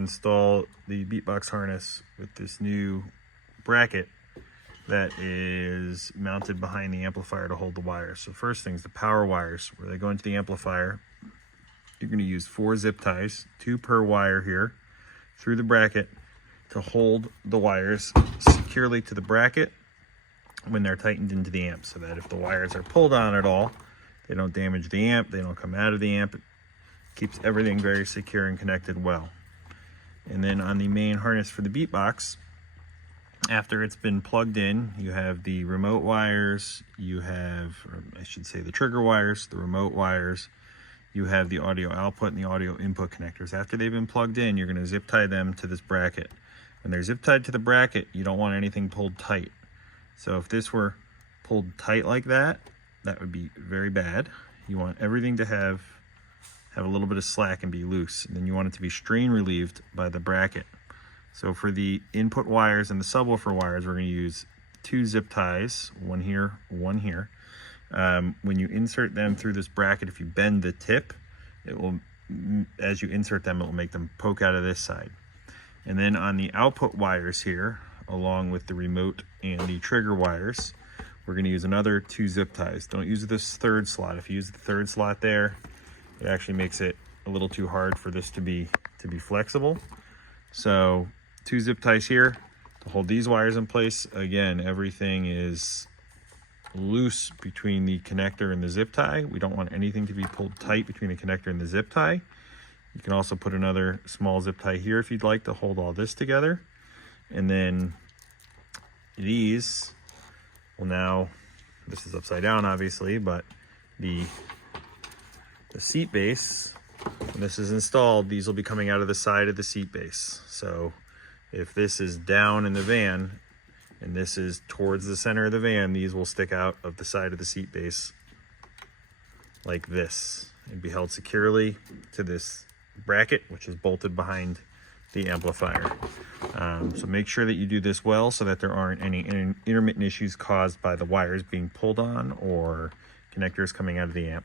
install the Beatbox harness with this new bracket that is mounted behind the amplifier to hold the wires. So first things, the power wires, where they go into the amplifier. You're going to use 4 zip ties, 2 per wire here, through the bracket to hold the wires securely to the bracket when they're tightened into the amp, so that if the wires are pulled on at all, they don't damage the amp, they don't come out of the amp. It keeps everything very secure and connected well. And then on the main harness for the Beatbox, after it's been plugged in, you have the remote wires, you have, or I should say the trigger wires, the remote wires, you have the audio output and the audio input connectors. After they've been plugged in, you're going to zip tie them to this bracket. When they're zip tied to the bracket, you don't want anything pulled tight. So if this were pulled tight like that, that would be very bad. You want everything to have a little bit of slack and be loose. And then you want it to be strain relieved by the bracket. So for the input wires and the subwoofer wires, we're going to use 2 zip ties, one here, one here. When you insert them through this bracket, if you bend the tip, it will, as you insert them, it will make them poke out of this side. And then on the output wires here, along with the remote and the trigger wires, we're going to use another 2 zip ties. Don't use this 3rd slot. If you use the 3rd slot there, it actually makes it a little too hard for this to be flexible. So 2 zip ties here to hold these wires in place. Again, everything is loose between the connector and the zip tie. We don't want anything to be pulled tight between the connector and the zip tie. You can also put another small zip tie here if you'd like to hold all this together. And then these will now, this is upside down obviously, but the seat base, when this is installed, these will be coming out of the side of the seat base. So if this is down in the van and this is towards the center of the van, these will stick out of the side of the seat base like this and be held securely to this bracket, which is bolted behind the amplifier. So make sure that you do this well so that there aren't any intermittent issues caused by the wires being pulled on or connectors coming out of the amp.